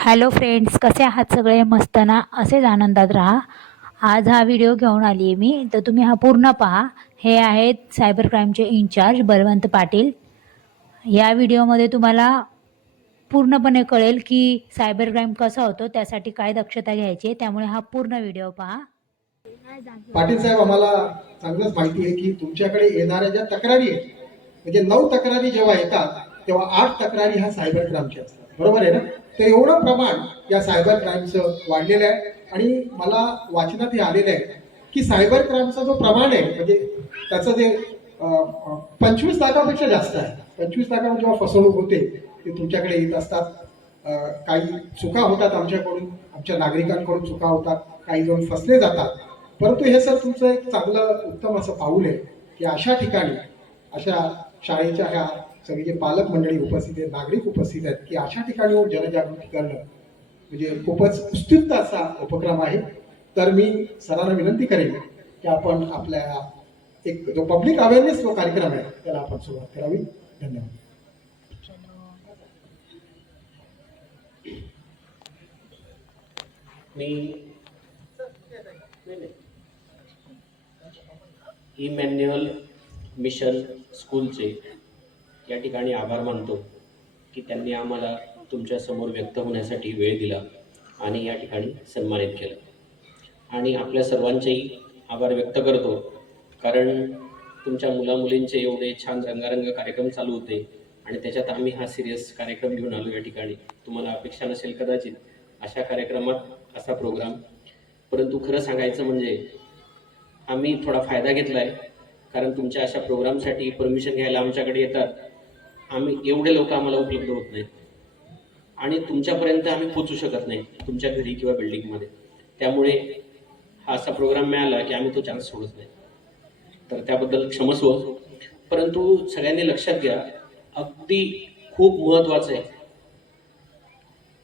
Hello friends, कसे आहात सगळे? मस्त ना? असेच आनंदात राहा. आज हा व्हिडिओ घेऊन आली आहे मी, तर तुम्ही हा पूर्ण पहा. हे आहेत सायबर क्राईमचे इन्चार्ज बलवंत पाटील. या व्हिडिओमध्ये तुम्हाला पूर्णपणे कळेल की सायबर क्राईम कसा होतो, त्यासाठी काय दक्षता घ्यायची आहे. त्यामुळे हा पूर्ण व्हिडिओ पहा. पाटील साहेब, आम्हाला चांगलंच माहिती आहे की तुमच्याकडे येणाऱ्या ज्या तक्रारी आहेत, म्हणजे 9 तक्रारी जेव्हा येतात तेव्हा 8 तक्रारी ह्या सायबर क्राईमच्या असतात, बरोबर आहे ना? तर एवढं प्रमाण या सायबर क्राईमचं वाढलेलं आहे. आणि मला वाचनात हे आलेलं आहे की सायबर क्राईमचा जो प्रमाण आहे, म्हणजे त्याचं जे 25 लाखापेक्षा जास्त आहे. 25 लाखावर जेव्हा फसवणूक होते ते तुमच्याकडे येत असतात. काही चुका होतात आमच्याकडून, आमच्या नागरिकांकडून चुका होतात, काही जण फसले जातात. परंतु हे सर तुमचं एक चांगलं उत्तम असं पाऊल आहे की अशा ठिकाणी, अशा शाळेच्या ह्या सगळे जे पालक मंडळी उपस्थित आहेत, नागरिक उपस्थित आहेत, की अशा ठिकाणी जनजागृती करणं म्हणजे खूपच उत्कृष्ट असा उपक्रम आहे. तर मी सरांना विनंती करेन की आपण आपल्या एक जो पब्लिक अवेअरनेस जो कार्यक्रम आहे त्याला आपण सुरुवात करावी. धन्यवाद. ई मॅन्युअल मिशन स्कूलचे या ठिकाणी आभार मानतो की त्यांनी आम्हाला तुमच्या समोर व्यक्त होण्यासाठी वेळ दिला आणि या ठिकाणी सन्मानित केलं. आणि आपल्या सर्वांचेही आभार व्यक्त करतो, कारण तुमच्या मुलामुलींचे एवढे छान रंगारंग कार्यक्रम चालू होते आणि त्याच्यात आम्ही हा सिरियस कार्यक्रम घेऊन आलो. या ठिकाणी तुम्हाला अपेक्षा नसेल कदाचित अशा कार्यक्रमात असा प्रोग्राम, परंतु खरं सांगायचं म्हणजे आम्ही थोडा फायदा घेतला आहे, कारण तुमच्या अशा प्रोग्रामसाठी परमिशन घ्यायला आमच्याकडे येतात. आम्ही एवढे लोक आम्हाला उपलब्ध होत नाहीत आणि तुमच्यापर्यंत आम्ही पोचू शकत नाही तुमच्या घरी किंवा बिल्डिंगमध्ये. त्यामुळे हा असा प्रोग्राम मिळाला की आम्ही तो चान्स सोडत नाही, तर त्याबद्दल क्षमस्व. परंतु सगळ्यांनी लक्षात घ्या, अगदी खूप महत्त्वाचं आहे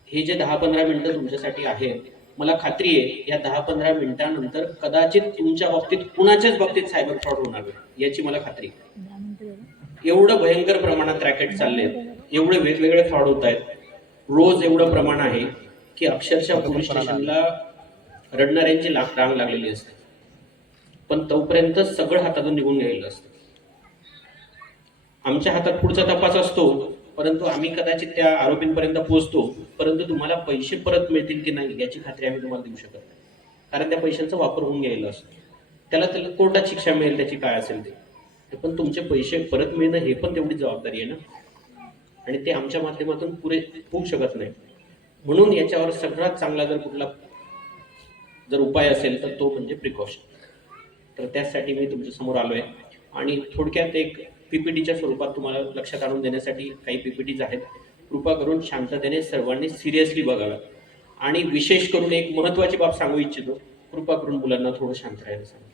हे जे 10-15 मिनिटं तुमच्यासाठी आहेत. मला खात्री आहे या 10-15 मिनिटांनंतर कदाचित तुमच्या बाबतीत कुणाच्याच बाबतीत सायबर फ्रॉड होणार नाही, याची मला खात्री आहे. एवढं भयंकर प्रमाणात रॅकेट चालले आहेत, एवढे वेगवेगळे फ्रॉड होत आहेत, रोज एवढं प्रमाण आहे की अक्षरशः पोलीस स्टेशनला रडणाऱ्यांची रांग लागलेली असते. पण तोपर्यंत सगळं हातातून निघून गेलेलं असतं. आमच्या हातात पुढचा तपास असतो, परंतु आम्ही कदाचित त्या आरोपींपर्यंत पोहोचतो, परंतु तुम्हाला पैसे परत मिळतील की नाही याची खात्री आम्ही तुम्हाला देऊ शकत नाही, कारण त्या पैशांचा वापर होऊन गेलेला असतो. त्याला कोर्टात शिक्षा मिळेल, त्याची काय असेल ते, पण तुमचे पैसे परत मिळणं हे पण तेवढी जबाबदारी आहे ना, आणि ते आमच्या माध्यमातून पुरे होऊ शकत नाही. म्हणून याच्यावर सगळ्यात चांगला जर उपाय असेल तर तो म्हणजे प्रिकॉशन. तर त्यासाठी मी तुमच्या समोर आलोय आणि थोडक्यात एक पीपीटीच्या स्वरूपात तुम्हाला लक्षात आणून देण्यासाठी काही पीपीटीज आहेत. कृपा करून शांततेने सर्वांनी सिरियसली बघाव्या. आणि विशेष करून एक महत्त्वाची बाब सांगू इच्छितो, कृपा करून मुलांना थोडं शांत राहायला सांगा.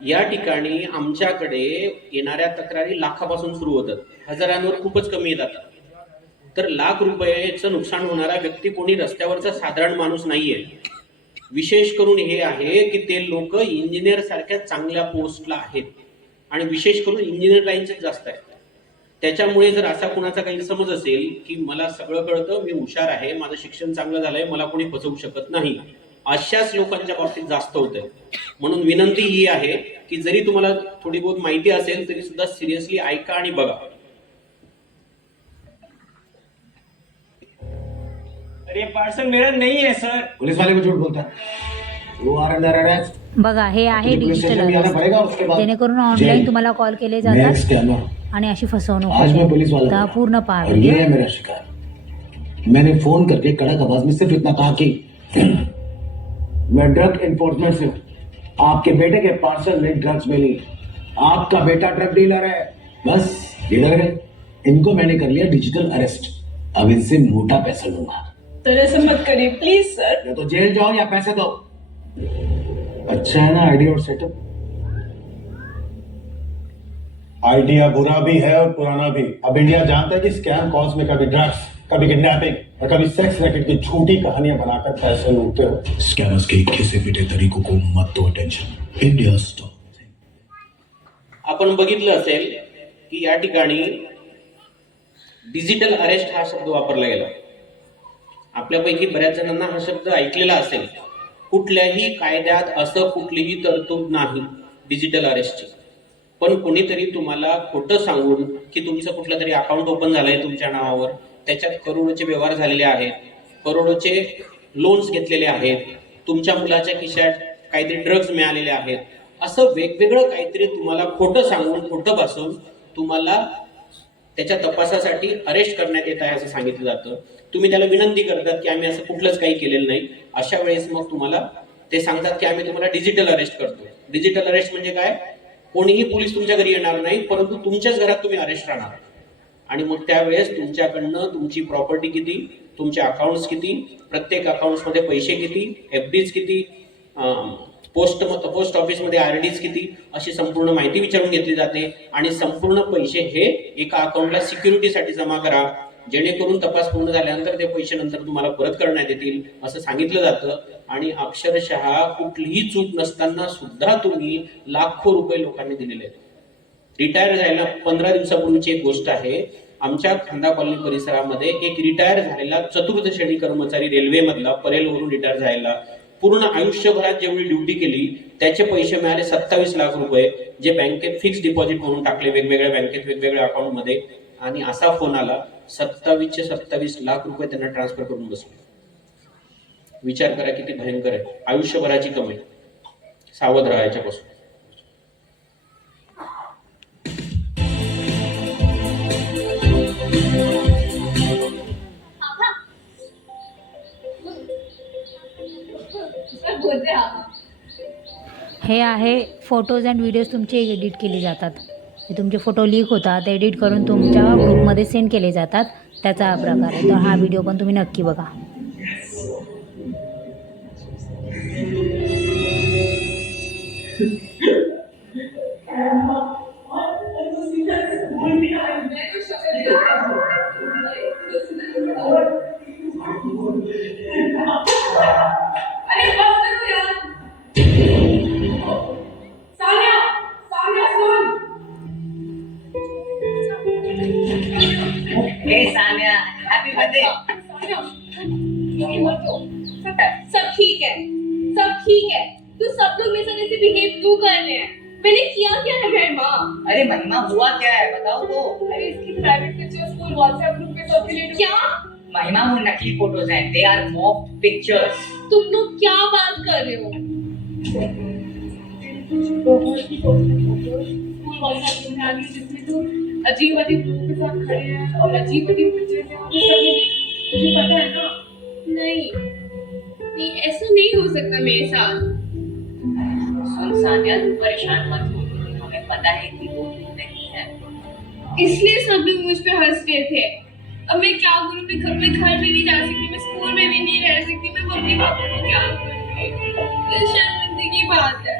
या ठिकाणी आमच्याकडे येणाऱ्या तक्रारी लाखापासून सुरू होतात, हजारांवर खूपच कमी येतात. तर लाख रुपयाचं नुकसान होणारा व्यक्ती कोणी रस्त्यावरचा साधारण माणूस नाहीये. विशेष करून हे आहे की ते लोक इंजिनियर सारख्या चांगल्या पोस्टला आहेत आणि विशेष करून इंजिनियर लाईनचे जास्त आहेत. त्याच्यामुळे जर असा कुणाचा काही समज असेल की मला सगळं कळतं, मी हुशार आहे, माझं शिक्षण चांगलं झालंय, मला कोणी फसवू शकत नाही, अशाच लोकांच्या बाबतीत जास्त होतंय. म्हणून विनंती ही आहे की जरी तुम्हाला थोडी बहुत माहिती असेल तरी सुद्धा सिरियसली ऐका आणि बघा. अरे पार्सल मेरा नहीं है सर. पुलिस वाले भी झूठ बोलता है. वो आ रहा है. बघा, हे आहे डिजिटल अरेस्ट, जेणेकरून ऑनलाईन तुम्हाला कॉल केले जातात आणि अशी फसवणूक आज मैं होते. पुलिस वाला तर पूर्ण पहा और ये है मेरा शिकार. मैंने फोन करके कड़क आवाज में सिर्फ इतना कहा कि मैं ड्रग एनफोर्समेंट से हूं. आपके बेटे के पार्सल में ड्रग्स मिली, आपका बेटा ड्रग डीलर है, बस इधर गए. इनको मैंने कर लिया डिजिटल अरेस्ट. अब इनसे मोटा पैसा लूंगा. तर ऐसा मत करिए प्लीज सर. या तो जेल जाओ या पैसे दो. अच्छा है ना आइडिया और सेटअप. आइडिया बुरा भी है और पुराना भी. अब इंडिया जानता है कि स्कैम कॉल्स में कभी ड्रग्स, कभी किडनैपिंग और कभी सेक्स रैकेट की झूठी कहानियां बनाकर पैसे लूटते हो. स्कैमर्स के घिसे पिटे तरीकों को मत दो अटेंशन. India stop. आपण बघितलं असेल की या ठिकाणी डिजिटल अरेस्ट हा शब्द वापरला गेला. आपल्यापैकी बऱ्याच जणांना हा शब्द ऐकलेला असेल. कुठल्याही कायद्यात असं कुठलीही तरतूद नाही डिजिटल अरेस्टची. पण कोणीतरी तुम्हाला खोटं सांगून की तुमचं कुठलं तरी अकाउंट ओपन झालंय तुमच्या नावावर, त्याच्यात करोडोचे व्यवहार झालेले आहेत, करोडोचे लोन्स घेतलेले आहेत, तुमच्या मुलाच्या खिशात काहीतरी ड्रग्ज मिळालेले आहेत, असं वेगवेगळं काहीतरी तुम्हाला खोटं सांगून खोटं बसवून तुम्हाला त्याच्या तपासासाठी अरेस्ट करण्यात येत आहे असं सांगितलं जातं. तुम्ही त्याला विनंती करतात की आम्ही असं कुठलंच काही केलेलं नाही. अशा वेळेस मग तुम्हाला ते सांगतात की आम्ही तुम्हाला डिजिटल अरेस्ट करतो. डिजिटल अरेस्ट म्हणजे काय? कोणीही पोलीस तुमच्या घरी येणार नाही, परंतु तुमच्याच घरात तुम्ही अरेस्ट राहणार. आणि मग त्यावेळेस तुमच्याकडनं तुमची प्रॉपर्टी किती, तुमचे अकाउंट्स किती, प्रत्येक अकाउंट्समध्ये पैसे किती, एफडीज किती, पोस्ट ऑफिसमध्ये आरडीज किती, अशी संपूर्ण माहिती विचारून घेतली जाते. आणि संपूर्ण पैसे हे एका अकाउंटला सिक्युरिटीसाठी जमा करा, जेणेकरून तपास पूर्ण झाल्यानंतर ते पैसे नंतर तुम्हाला परत करण्यात येतील असं सांगितलं जातं. आणि अक्षरशः कुठलीही चूक नसताना सुद्धा तुम्ही लाखो रुपये लोकांनी दिलेले आहेत. रिटायर झालेला 15 दिवसापूर्वीची एक गोष्ट आहे. आमच्या खांदा कॉलनी परिसरामध्ये एक रिटायर झालेला चतुर्थ श्रेणी कर्मचारी रेल्वेमधला, परेलवरून रिटायर झालेला, पूर्ण आयुष्यभरात जेवढी ड्युटी केली त्याचे पैसे मिळाले 27 लाख रुपये, जे बँकेत फिक्स डिपॉझिट म्हणून टाकले वेगवेगळ्या बँकेत वेगवेगळ्या अकाउंटमध्ये. आणि असा फोन आला, 27 लाख रुपये त्यांना ट्रान्सफर करून बसले. विचार करा किती भयंकर आहे. आयुष्यभराची कमाई. सावध राहा याच्यापासून. हे आहे फोटोज अँड व्हिडिओज तुमचे एडिट केले जातात. हे तुमचे फोटो लीक होतात, एडिट करून तुमच्या ग्रुपमध्ये सेंड केले जातात. त्याचा हा प्रकार आहे. तर हा व्हिडिओ पण तुम्ही नक्की बघा. Happy birthday. सब ठीक है, सब ठीक है। तू सब लोग मेरे साथ ऐसे बिहेव क्यों कर रहे हैं? मैंने किया क्या है ग्रैंडमा? अरे महिमा हुआ क्या है बताओ तो। अरे इसकी private picture school WhatsApp group पे सर्कुलेट। क्या? महिमा वो नकली फोटोज हैं, दे आर मॉक्ड पिक्चर्स। तुम लोग क्या बात कर रहे हो? स्कूल व्हाट्सएप ग्रुप में आ गई जिसमें तो अजीब अजीब लोगों के साथ खड़े हैं और अजीब अजीब पिक्चर्स हैं। तुझे पता है ना? नहीं नहीं, ऐसा नहीं हो सकता मेरे साथ। सुन सानिया, तू परेशान मत हो, हमें पता है कि वो तू नहीं है। इसलिए सब लोग मुझ पे हंस रहे थे। अब मैं क्या करूं? मैं घर में नहीं जा सकती, मैं स्कूल में भी नहीं रह सकती, मैं मम्मी पापा को क्या करूंगी? ये शर्मिंदगी की बात है।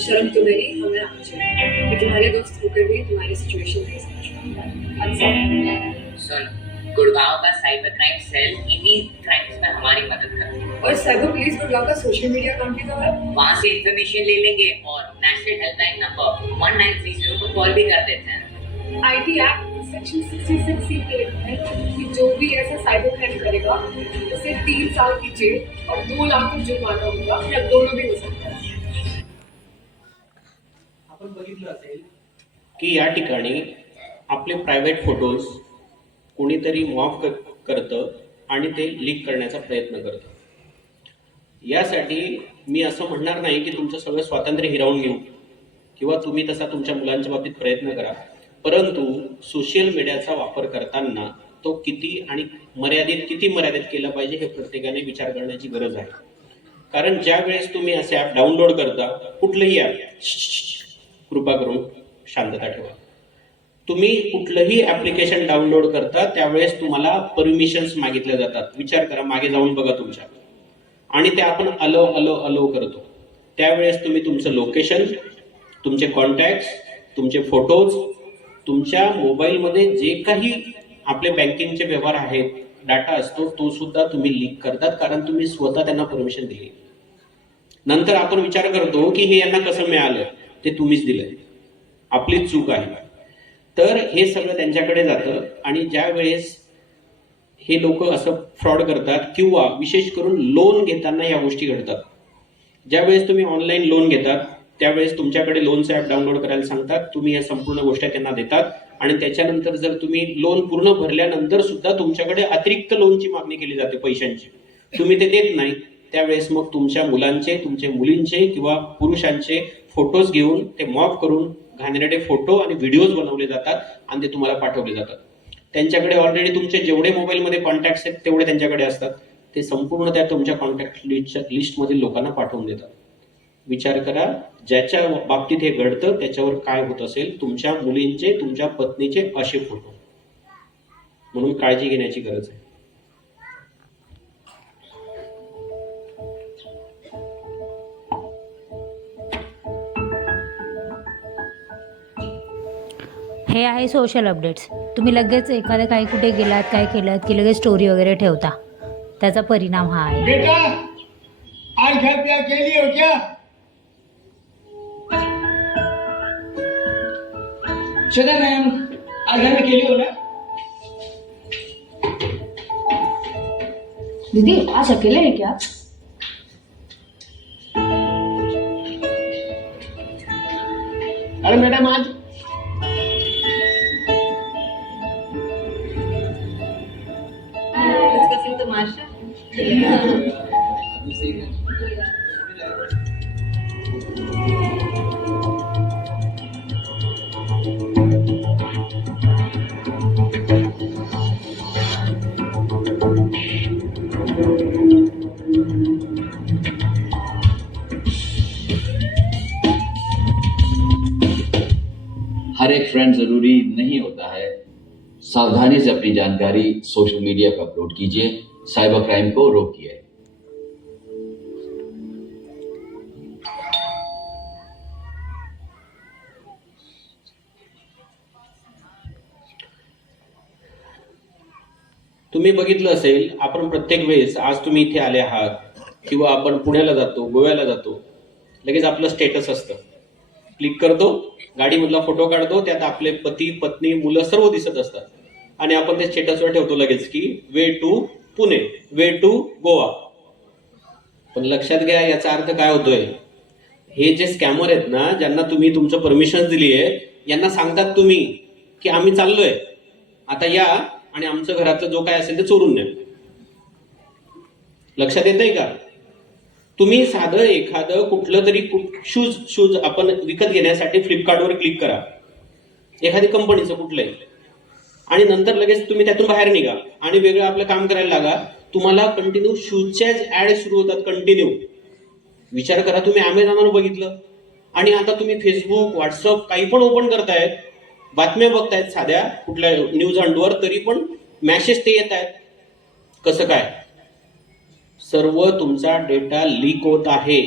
शर्म तो मेरी हमें आनी चाहिए। मैं तुम्हारे दोस्त होकर भी तुम्हारी सिचुएशन नहीं समझ पाऊंगा। सुन, गुड़गांव का साइबर क्राइम सेल इन्हीं क्राइम्स में हमारी मदद करता है। और साइबर पुलिस गुड़गांव का सोशल मीडिया अकाउंट भी तो है। वहाँ से इंफॉर्मेशन ले लेंगे और नेशनल हेल्पलाइन नंबर 1930 को कॉल भी कर देते हैं। आईटी एक्ट सेक्शन 66C पे लिखा है कि जो भी ऐसा साइबर क्राइम करेगा उसे 3 साल की जेल और 2 लाख का जुर्माना होगा, या दोनों भी हो सकता है। आपण बघितलं असेल की या ठिकाणी आपले प्रायव्हेट फोटोज कोणीतरी मॉफ करतं आणि ते लीक करण्याचा प्रयत्न करतं. यासाठी मी असं म्हणणार नाही की तुमचं सगळं स्वातंत्र्य हिरावून घेऊ किंवा तुम्ही तसा तुमच्या मुलांच्या बाबतीत प्रयत्न करा, परंतु सोशल मीडियाचा वापर करताना तो किती मर्यादित केला पाहिजे हे प्रत्येकाने विचार करण्याची गरज आहे. कारण ज्या वेळेस तुम्ही असे ॲप डाउनलोड करता, कुठलंही ॲप, कृपा करून शांतता ठेवा. तुम्ही कुठलंही ॲप्लिकेशन डाउनलोड करता त्यावेळेस तुम्हाला परमिशन्स मागितल्या जातात. विचार करा, मागे जाऊन बघा तुमच्या, आणि ते आपण अलो करतो. त्यावेळेस तुम्ही तुमचं लोकेशन, तुमचे कॉन्टॅक्ट्स, तुमचे फोटोज, तुमच्या मोबाईलमध्ये जे काही आपले बँकिंगचे व्यवहार आहेत, डाटा असतो, तो सुद्धा तुम्ही लीक करतात, कारण तुम्ही स्वतः त्यांना परमिशन दिली. नंतर आपण विचार करतो की हे यांना कसं मिळालं, ते तुम्हीच दिलंय, आपलीच चूक आहे. तर हे सगळं त्यांच्याकडे जातं. आणि ज्या वेळेस हे लोक असं फ्रॉड करतात किंवा विशेष करून लोन घेताना या गोष्टी घडतात. ज्यावेळेस तुम्ही ऑनलाईन लोन घेतात त्यावेळेस तुमच्याकडे लोनचं ॲप डाउनलोड करायला सांगतात. तुम्ही या संपूर्ण गोष्टी त्यांना देतात आणि त्याच्यानंतर जर तुम्ही लोन पूर्ण भरल्यानंतर सुद्धा तुमच्याकडे अतिरिक्त लोनची मागणी केली जाते पैशांची, तुम्ही ते देत नाही. त्यावेळेस मग तुमच्या मुलांचे, तुमच्या मुलींचे किंवा पुरुषांचे फोटोज घेऊन ते मॉक करून घाणेरडे फोटो आणि व्हिडिओज बनवले जातात आणि ते तुम्हाला पाठवले जातात. त्यांच्याकडे ऑलरेडी तुमचे जेवढे मोबाईलमध्ये कॉन्टॅक्ट्स आहेत तेवढे त्यांच्याकडे असतात. ते संपूर्ण त्या तुमच्या कॉन्टॅक्ट लिस्टमधील लोकांना पाठवून देतात. विचार करा, ज्याच्या बाबतीत हे घडतं त्याच्यावर काय होत असेल. तुमच्या मुलींचे, तुमच्या पत्नीचे असे फोटो. म्हणून काळजी घेण्याची गरज आहे. हे आहे सोशल अपडेट्स. तुम्ही लगेच एखाद्या काही कुठे गेलात, काय केलात की लगेच स्टोरी वगैरे ठेवता. त्याचा परिणाम हा आहे. बेटा आज घर पे अकेली हो क्या? चलो मैम, आज घर में अकेली हो ना? दीदी आज अकेले है क्या? अरे मैडम आज हर एक फ्रेंड जरूरी नहीं होता है। सावधानी से अपनी जानकारी सोशल मीडिया पर अपलोड कीजिए, साइबर क्राइम को रोकिए। तुम्ही बघितलं असेल, आपण प्रत्येक वेळेस, आज तुम्ही इथे आले आहात किंवा आपण पुण्याला जातो, गोव्याला जातो, लगेच आपलं स्टेटस असतं. क्लिक करतो, गाडीमधला फोटो काढतो, त्यात आपले पती, पत्नी, मुलं सर्व दिसत असतात आणि आपण ते स्टेटसवर ठेवतो लगेच की way to Pune, way to Goa. पण लक्षात घ्या, याचा अर्थ काय होतोय. हे जे स्कॅमर आहेत ना, ज्यांना तुम्ही तुमचं परमिशन दिली आहे, यांना सांगतात तुम्ही की आम्ही चाललोय, आता या आणि आमचं घरातलं जो काय असेल ते चोरून न्या. लक्षात येतंय का? तुम्ही साधं एखादं कुठलं तरी शूज आपण विकत घेण्यासाठी फ्लिपकार्टवर क्लिक करा, एखादी कंपनीचं कुठलंही, आणि नंतर लगेच तुम्ही त्यातून बाहेर निघा आणि वेगळं आपलं काम करायला लागा. तुम्हाला कंटिन्यू शूजच्याच ऍड सुरू होतात, कंटिन्यू. विचार करा, तुम्ही अमेझॉनवर बघितलं आणि आता तुम्ही फेसबुक, व्हॉट्सअप काही पण ओपन करतायत, बातम्या बघतायत साध्या कुठल्या न्यूज हंटवर, तरी पण मॅसेज ते येत आहेत. कसं काय? सर्व तुमचा डेटा लीक होत आहे.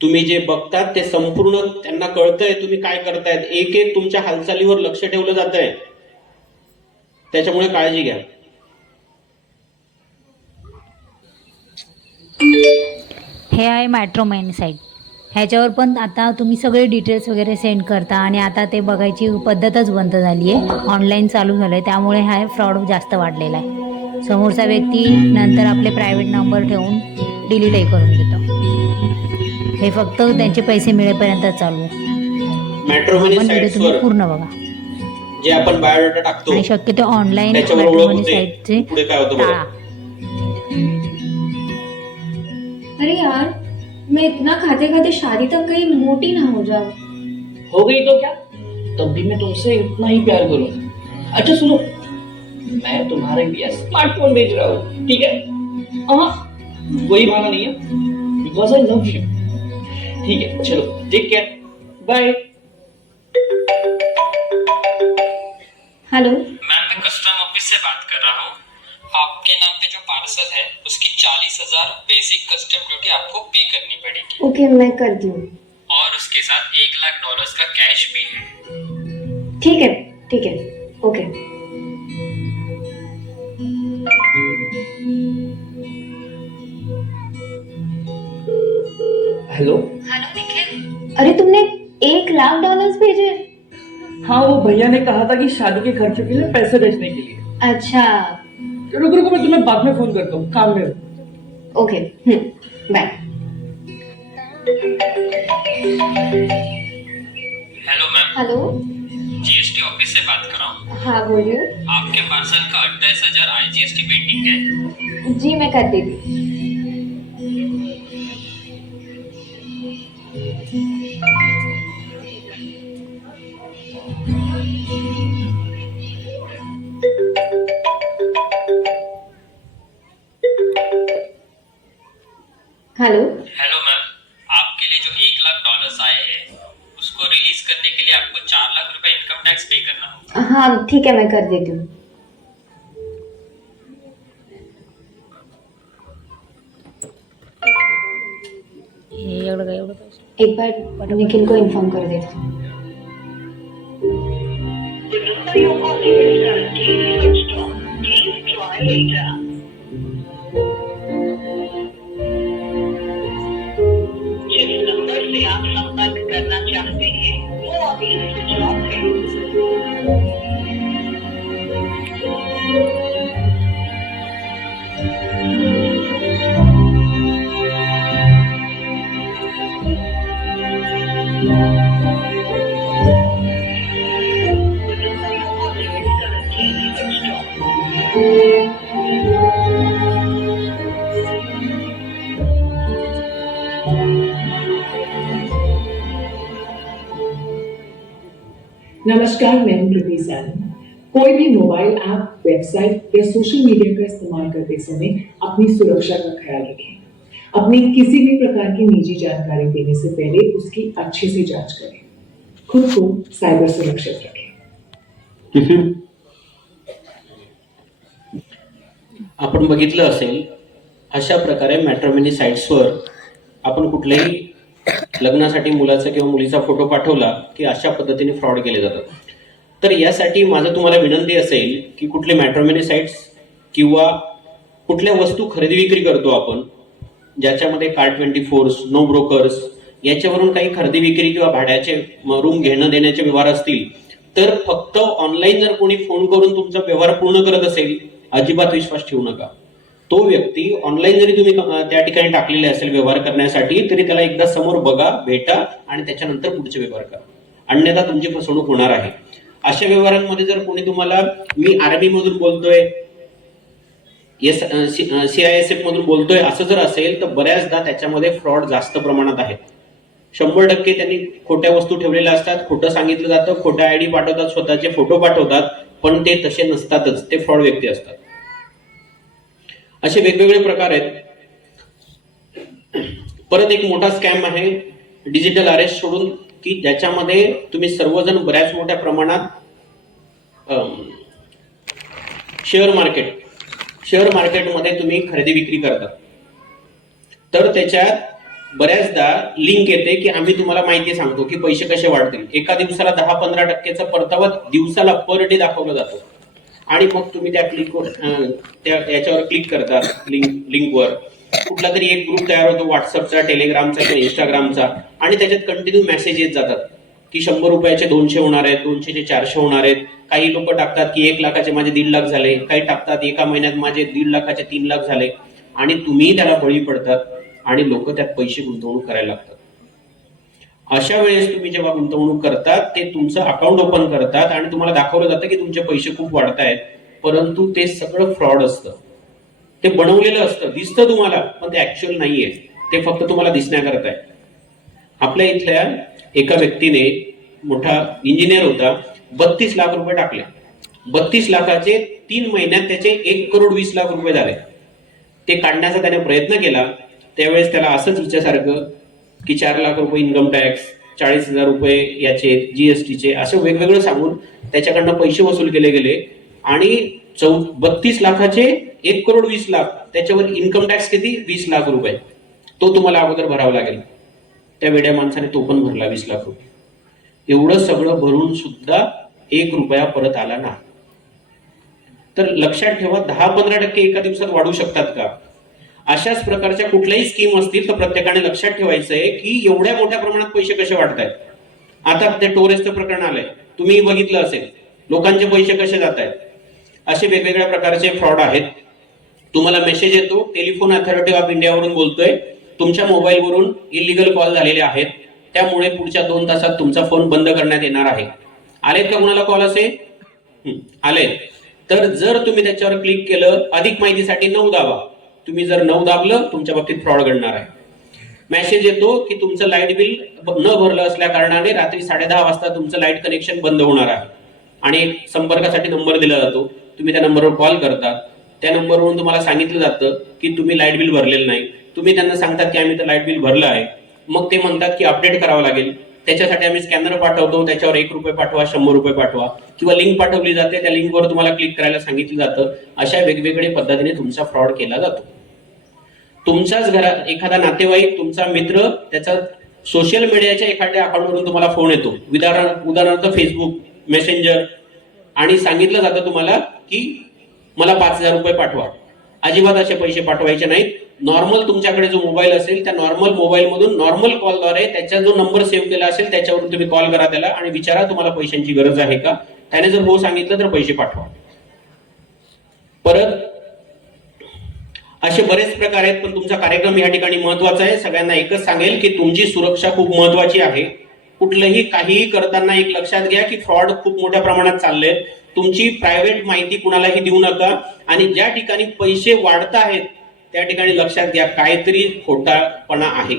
तुम्ही जे बघतात ते संपूर्ण त्यांना कळतंय तुम्ही काय करतायत. एक एक तुमच्या हालचालीवर लक्ष ठेवलं जात आहे. त्याच्यामुळे काळजी घ्या. हे आहे मॅट्रोमॅनी साईट. ह्याच्यावर पण आता तुम्ही सगळे डिटेल्स वगैरे सेंड करता आणि आता ते बघायची पद्धतच बंद झाली आहे. ऑनलाईन चालू झालं आहे, त्यामुळे हा फ्रॉड जास्त वाढलेला आहे. समोरचा व्यक्ती नंतर आपले प्रायव्हेट नंबर ठेवून डिलीटही करून देतो. हे फक्त त्यांचे पैसे मिळेपर्यंत चालू आहे. मॅट्रोमनी व्हिडिओ तुम्ही पूर्ण बघा. जे आपण बायोडाटा टाकतो आणि शक्यतो ऑनलाईन त्याच्यावर ओळख मॅट्रोमनी होते. साईटचे पुढे काय होतं बघा. अरे यार, मैं इतना खाते खाते शादी तक कहीं मोटी ना हो जाऊं. हो गई तो क्या, तब भी मैं तुमसे इतना ही प्यार करूंगा. अच्छा सुनो, मैं तुम्हारे लिए स्मार्टफोन भेज रहा हूँ, ठीक है? वही बहाना नहीं है, बिकॉज आई लव यू. ठीक है, चलो take care, bye. Hello ma'am, मैं कस्टम ऑफिस से बात कर रहा हूँ. आपके नाम पे जो पार्सल है उसकी 40,000 बेसिक कस्टम ड्यूटी आपको पे करनी पड़ेगी. ओके, मैं करती हूँ. और उसके साथ $1,00,000 का कैश भी है. ठीक है, ठीक है, ओके. हेलो. हेलो निखिल, अरे तुमने $1,00,000 भेजे? हाँ, वो भैया ने कहा था कि शादी के खर्चों के लिए पैसे भेजने के लिए. अच्छा, रुको रुको, मैं तुम्हें बाद में फोन करता हूँ, काम में हूँ। Okay, bye. Hello ma'am, hello, GST office से बात कर रहा हूँ। हाँ बोलिए। आपके पार्सल का 28,000 IGST पेंडिंग है। जी मैं कर देती। हेलो, हेलो मैम, आपके लिए जो $1,00,000 आए हैं उसको रिलीज करने के लिए आपको 4 लाख रुपए इनकम टैक्स पे करना होगा। हाँ ठीक है, मैं कर देती हूँ। एवढं एक बार निखिल को इन्फॉर्म कर देती हूँ। जिस नंबर से आप संपर्क करना चाहते हैं वो अभी स्विच ऑफ है। नमस्कार, मैं हूं कृति सैनी। कोई भी मोबाइल ऐप, वेबसाइट या सोशल मीडिया का इस्तेमाल करते समय अपनी सुरक्षा का ख्याल रखें। अपनी किसी भी प्रकार की निजी जानकारी देने से पहले उसकी अच्छे से जांच करें। खुद को साइबर सुरक्षित रखें। आपण बघितलं असेल अशा प्रकारे मॅट्रिमोनी साइट्सवर आपण कुठल्याही लग्नासाठी मुलाचा किंवा मुलीचा फोटो पाठवला की अशा पद्धतीने फ्रॉड केले जातात। तर यासाठी माझं तुम्हाला विनंती असेल की कुठले मॅट्रिमोनी साइट्स किंवा कुठल्या वस्तू खरेदी विक्री करतो आपण ज्याच्यामध्ये car24, नो ब्रोकर्स याच्यावरून काही खरेदी विक्री किंवा भाड्याचे रूम घेणं देण्याचे व्यवहार असतील तर फक्त ऑनलाईन जर कोणी फोन करून तुमचा व्यवहार पूर्ण करत असेल अजिबात विश्वास ठेवू नका। तो व्यक्ती ऑनलाईन जरी तुम्ही त्या ठिकाणी टाकलेले असेल व्यवहार करण्यासाठी तरी त्याला एकदा समोर बघा, भेटा आणि त्याच्यानंतर पुढचे व्यवहार करा, अन्यथा तुमची फसवणूक होणार आहे। अशा व्यवहारांमध्ये जर कोणी तुम्हाला मी आर्मी मधून बोलतोय, CISF मधून बोलतोय असं जर असेल तर बऱ्याचदा त्याच्यामध्ये फ्रॉड जास्त प्रमाणात आहे। 100% त्यांनी खोट्या वस्तू ठेवलेल्या असतात, खोटं सांगितलं जातं, खोटा ID पाठवतात, स्वतःचे फोटो पाठवतात, पण ते तसे नसतातच, ते फ्रॉड व्यक्ती असतात। असे वेगवेगळे प्रकार आहेत। परत एक मोठा स्कॅम आहे डिजिटल अरेस्ट सोडून की ज्याच्यामध्ये तुम्ही सर्वजण बऱ्याच मोठ्या प्रमाणात शेअर मार्केटमध्ये तुम्ही खरेदी विक्री करता, तर त्याच्यात बऱ्याचदा लिंक येते की आम्ही तुम्हाला माहिती सांगतो की पैसे कसे वाढतील, एका दिवसाला 10-15% परतावा दिवसाला पर डे दाखवला जातो आणि मग तुम्ही त्या याच्यावर क्लिक करतात लिंकवर, कुठला तरी एक ग्रुप तयार होतो व्हॉट्सअपचा, टेलिग्रामचा किंवा इंस्टाग्रामचा आणि त्याच्यात कंटिन्यू मेसेज येत जातात की 100 रुपयाचे 200 होणार आहेत, 200चे 400 होणार आहेत। काही लोक टाकतात की 1 लाखाचे माझे 1.5 लाख झाले, काही टाकतात एका महिन्यात माझे 1.5 लाखाचे 3 लाख झाले आणि तुम्ही त्याला बळी पडतात आणि लोक त्यात पैसे गुंतवणूक करायला लागतात। अशा वेळेस तुम्ही जेव्हा गुंतवणूक करतात ते तुमचं अकाउंट ओपन करतात आणि तुम्हाला दाखवलं जातं की तुमचे पैसे खूप वाढतायत, परंतु ते सगळं फ्रॉड असतं, ते बनवलेलं असतं, दिसतं तुम्हाला पण ते ऍक्च्युअल नाहीये, ते फक्त तुम्हाला दिसण्याकरता आहे। आपल्या इथल्या एका व्यक्तीने, मोठा इंजिनियर होता, 32 लाख रुपये टाकले, 32 लाखाचे 3 महिन्यात त्याचे 1,20,00,000 रुपये झाले। ते काढण्याचा त्याने प्रयत्न केला, त्यावेळेस त्याला असंच हिच्यासारखं की 4 लाख रुपये इन्कम टॅक्स, 40,000 रुपये याचे GSTचे असे वेगवेगळं सांगून त्याच्याकडनं पैसे वसूल केले गेले आणि 32 लाखाचे 1,20,00,000 त्याच्यावर इन्कम टॅक्स किती 20 लाख रुपये, तो तुम्हाला अगोदर भरावा लागेल। त्या वेड्या माणसाने तो पण भरला 20 लाख रुपये। एवढं सगळं भरून सुद्धा 1 रुपया परत आला नाही। तर लक्षात ठेवा 10-15% एका दिवसात वाढू शकतात का? अशाच प्रकारच्या कुठल्याही स्कीम असतील तर प्रत्येकाने लक्षात ठेवायचं आहे की एवढ्या मोठ्या प्रमाणात पैसे कसे वाढतायत। आता ते टोरेसचं प्रकरण आलंय, तुम्ही बघितलं असेल, लोकांचे पैसे कसे जात आहेत। असे वेगवेगळ्या प्रकारचे फ्रॉड आहेत. तुम्हाला मेसेज येतो, टेलिफोन अथॉरिटी ऑफ इंडियावरून बोलतोय, तुमच्या मोबाईलवरून इलिगल कॉल झालेले आहेत, त्यामुळे पुढच्या 2 तासात तुमचा फोन बंद करण्यात येणार आहे. आलेत का कुणाला कॉल असे? आलेत. तर जर तुम्ही त्याच्यावर क्लिक केलं, अधिक माहितीसाठी 9 दाबा. तुम्ही जर 9 दाबलं, तुमच्या बाबतीत फ्रॉड घडणार आहे. मेसेज येतो की तुमचं लाईट बिल न भरलं असल्या कारणाने रात्री 10:30 वाजता तुमचं लाईट कनेक्शन बंद होणार आहे आणि संपर्कासाठी नंबर दिला जातो. तुम्ही त्या नंबरवर कॉल करता. त्या नंबरवरून तुम्हाला सांगितलं जातं की तुम्ही लाईट बिल भरलेलं नाही. तुम्ही त्यांना सांगतात की आम्ही तर लाईट बिल भरलं आहे. मग ते म्हणतात की अपडेट करावं लागेल. त्याच्यासाठी आम्ही स्कॅनर पाठवतो, त्याच्यावर ₹1 पाठवा, ₹100 पाठवा, किंवा लिंक पाठवली जाते, त्या लिंकवर तुम्हाला क्लिक करायला सांगितलं जातं. अशा वेगवेगळ्या पद्धतीने तुमचा फ्रॉड केला जातो. तुमच्याच घरात एखादा नातेवाईक, तुमचा मित्र, त्याचा सोशल मीडियाच्या एखाद्या अकाउंटवरून तुम्हाला फोन येतो, उदाहरणार्थ फेसबुक, मेसेंजर, आणि सांगितलं जातं तुम्हाला की मला ₹5000 पाठवा. अजिबात असे पैसे पाठवायचे नाहीत. नॉर्मल तुमच्याकडे जो मोबाईल असेल, त्या नॉर्मल मोबाईल मधून नॉर्मल कॉलद्वारे त्याचा जो नंबर सेव्ह केला असेल त्याच्यावरून तुम्ही कॉल करा त्याला आणि विचारा तुम्हाला पैशांची गरज आहे का. त्याने जर हो सांगितलं तर पैसे पाठवा. परत असे बरेच प्रकार आहेत, पण तुमचा कार्यक्रम या ठिकाणी महत्वाचा आहे. सगळ्यांना एकच सांगेल की तुमची सुरक्षा खूप महत्वाची आहे. कुठलंही काहीही करताना एक लक्षात घ्या की फ्रॉड खूप मोठ्या प्रमाणात चालले. तुमची प्रायव्हेट माहिती कुणालाही देऊ नका. आणि ज्या ठिकाणी पैसे वाढत आहेत त्या ठिकाणी लक्षात घ्या काहीतरी खोटापणा आहे,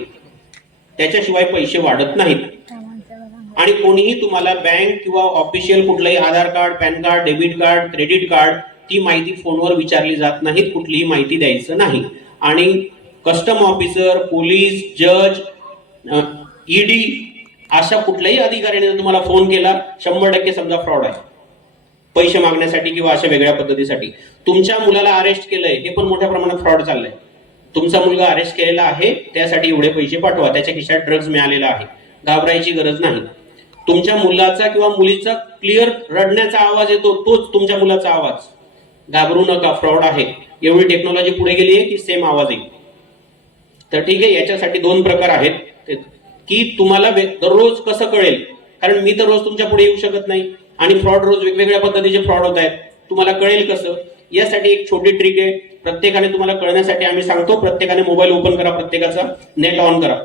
त्याच्याशिवाय पैसे वाढत नाहीत. आणि कोणीही तुम्हाला बँक किंवा ऑफिशियल कुठलंही Aadhaar card, PAN card, debit card, credit card, ती माहिती फोनवर विचारली जात नाहीत. कुठलीही माहिती द्यायचं नाही. आणि कस्टम ऑफिसर, पोलीस, जज, ईडी अशा कुठल्याही अधिकाऱ्याने तुम्हाला फोन केला, 100% समजा फ्रॉड आहे, पैसे मागण्यासाठी किंवा अशा वेगळ्या पद्धतीसाठी. तुमच्या मुलाला अरेस्ट केलंय, हे पण मोठ्या प्रमाणात फ्रॉड चाललंय. तुमचा मुलगा अरेस्ट केलेला आहे, त्यासाठी एवढे पैसे पाठवा, त्याच्या खिशात ड्रग्ज मिळालेला आहे, घाबरायची गरज नाही. तुमच्या मुलाचा किंवा मुलीचा क्लिअर रडण्याचा आवाज येतो, तोच तुमच्या मुलाचा आवाज, घाबरू नका, फ्रॉड आहे. एवढी टेक्नॉलॉजी पुढे गेली आहे की सेम आवाज येईल. तर ठीक आहे, याच्यासाठी 2 प्रकार आहेत की तुम्हाला दररोज कसं कळेल, कारण मी तर रोज तुमच्या पुढे येऊ शकत नाही आणि फ्रॉड रोज वेगवेगळ्या पद्धतीचे फ्रॉड होत आहेत. तुम्हाला कळेल कसं, यासाठी एक छोटी ट्रिक आहे. प्रत्येकाने तुम्हाला कळण्यासाठी आम्ही सांगतो, प्रत्येकाने मोबाईल ओपन करा, प्रत्येकाचा नेट ऑन करा.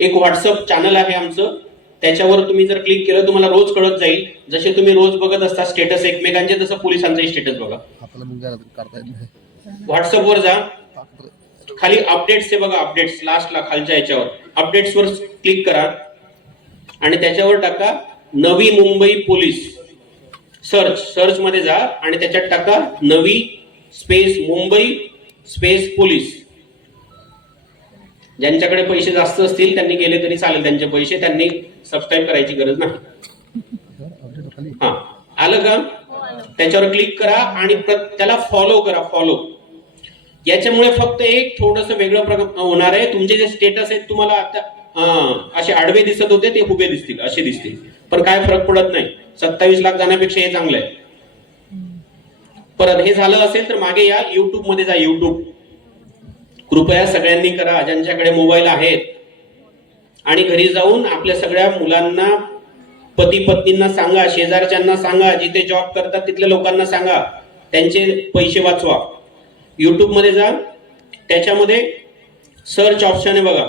एक व्हॉट्सअप चॅनल आहे आमचं, त्याच्यावर तुम्ही जर क्लिक केलं तुम्हाला रोज कळत जाईल. जसे तुम्ही रोज बघत असता स्टेटस एकमेकांचे, तसं पोलिसांचाही स्टेटस बघा. व्हॉट्सअपवर जा, खाली अपडेट्स बघा, अपडेट्स लास्टला खालच्या याच्यावर अपडेट्सवर क्लिक करा आणि त्याच्यावर टाका नवी मुंबई पोलीस. सर्च मध्ये जा आणि त्याच्यात टाका नवी स्पेस मुंबई स्पेस पोलीस. ज्यांच्याकडे पैसे जास्त असतील त्यांनी गेले तरी चालेल, त्यांचे पैसे, त्यांनी सबस्क्राईब करायची गरज नाही. हा, आलं का? त्याच्यावर क्लिक करा आणि त्याला फॉलो करा. फॉलो याच्यामुळे फक्त एक थोडस वेगळं होणार आहे. तुमचे जे स्टेटस आहेत तुम्हाला आता असे आडवे दिसत होते ते उभे दिसतील, असे दिसतील, पण काय फरक पडत नाही. 27 लाख जाण्यापेक्षा हे चांगलं आहे. परत हे झालं असेल तर मागे या, युट्यूब मध्ये जा. युट्यूब कृपया सगळ्यांनी करा ज्यांच्याकडे मोबाईल आहेत. आणि घरी जाऊन आपल्या सगळ्या मुलांना, पती पत्नींना सांगा, शेजारच्यांना सांगा, जिथे जॉब करतात तिथल्या लोकांना सांगा, त्यांचे पैसे वाचवा. युट्यूब मध्ये जा, त्याच्यामध्ये सर्च ऑप्शन आहे बघा,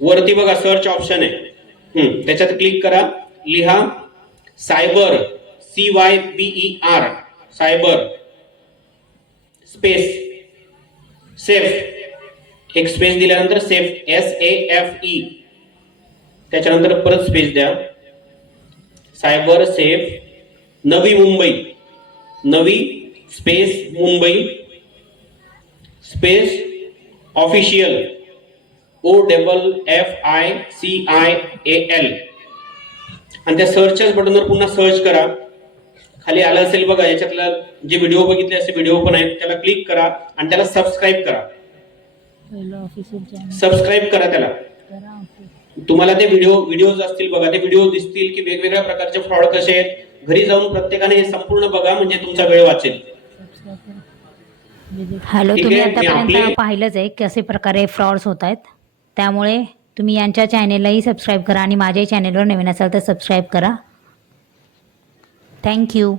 वरती बघा सर्च ऑप्शन आहे, त्याच्यात क्लिक करा. लिहा cyber, CYBER, cyber space safe, एक स्पेस दिल्यानंतर सेफ, SAFE, त्याच्यानंतर परत स्पेस द्या. सायबर सेफ नवी मुंबई, नवी space Mumbai space official, OFFICIAL, आणि त्या सर्चच्याच बटनवर पुन्हा सर्च करा. खाली आलं असेल बघा, याच्यातला जे व्हिडिओ बघितले असे व्हिडिओ पण आहेत, त्याला क्लिक करा आणि त्याला सबस्क्राईब करा. सबस्क्राईब करा त्याला. तुम्हाला ते व्हिडिओज असतील बघा, ते व्हिडिओ दिसतील की वेगवेगळ्या प्रकारचे फ्रॉड कसे आहेत. घरी जाऊन प्रत्येकाने हे संपूर्ण बघा, म्हणजे तुमचा वेळ वाचेल. हॅलो, तुम्ही आतापर्यंत पाहिलंच आहे कसे प्रकारे फ्रॉड्स होत आहेत. त्यामुळे तुम्ही यांच्या चॅनेललाही सबस्क्राईब करा आणि माझ्या चॅनेलवर नवीन असाल तर सबस्क्राईब करा. थँक्यू.